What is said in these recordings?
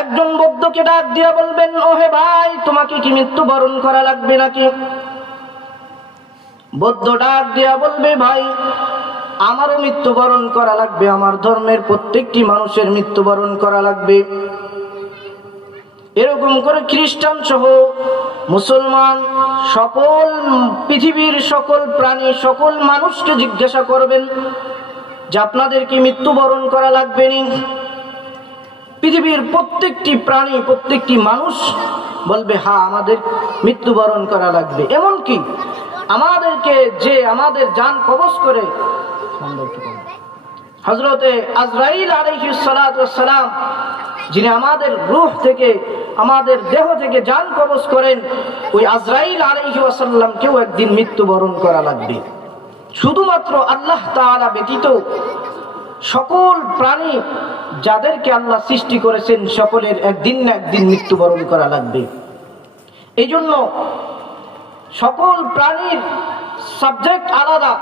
একজন বৌদ্ধকে ডাক দিয়া বলবেন, ও হে ভাই, তোমাকে কি মৃত্যুবরণ করা লাগবে নাকি? বৌদ্ধ ডাক দিয়া বলবে, ভাই আমারও মৃত্যুবরণ করা লাগবে, আমার ধর্মের প্রত্যেকটি মানুষের মৃত্যুবরণ করা লাগবে। এরকম করে খ্রিস্টান সহ মুসলমান সকল পৃথিবীর সকল প্রাণী সকল মানুষকে জিজ্ঞাসা করবেন যে আপনাদের কি মৃত্যুবরণ করা লাগবে নি? পৃথিবীর প্রত্যেকটি প্রাণী প্রত্যেকটি মানুষ বলবে, হ্যাঁ আমাদের মৃত্যুবরণ করা লাগবে। এমনকি আমাদেরকে যে আমাদের জান কবজ করে হযরতে আজরাইল আলাইহিস সালাতু ওয়াস সালাম, যিনি আমাদের রূহ থেকে আমাদের দেহ থেকে জান কবজ করেন, ওই আজরাইল আলাইহি ওয়াসাল্লামকেও একদিন মৃত্যুবরণ করা লাগবে। শুধুমাত্র আল্লাহ তাআলা ব্যতীত সকল প্রাণী যাদেরকে আল্লাহ সৃষ্টি করেছেন সকলের একদিন না একদিন মৃত্যুবরণ করা লাগবে। এই জন্য সকল প্রাণীর সাবজেক্ট আলাদা,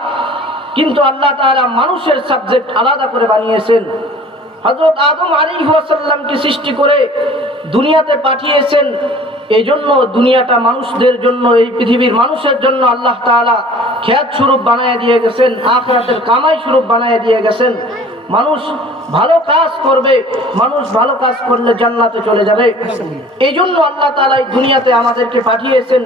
কিন্তু আল্লাহ তাআলা মানুষের সাবজেক্ট আলাদা করে বানিয়েছেন। হযরত আদম আলাইহিস সালামকে সৃষ্টি করে দুনিয়াতে পাঠিয়েছেন। এই জন্য দুনিয়াটা মানুষদের জন্য, এই পৃথিবীর মানুষের জন্য আল্লাহ তাআলা খেত স্বরূপ বানায় দিয়ে গেছেন, আখিরাতের কামাই স্বরূপ বানায় দিয়ে গেছেন। মানুষ ভালো কাজ করবে, মানুষ ভালো কাজ করলে জান্নাতে চলে যাবে। এই জন্য আল্লাহ তাআলা এই দুনিয়াতে আমাদেরকে পাঠিয়েছেন।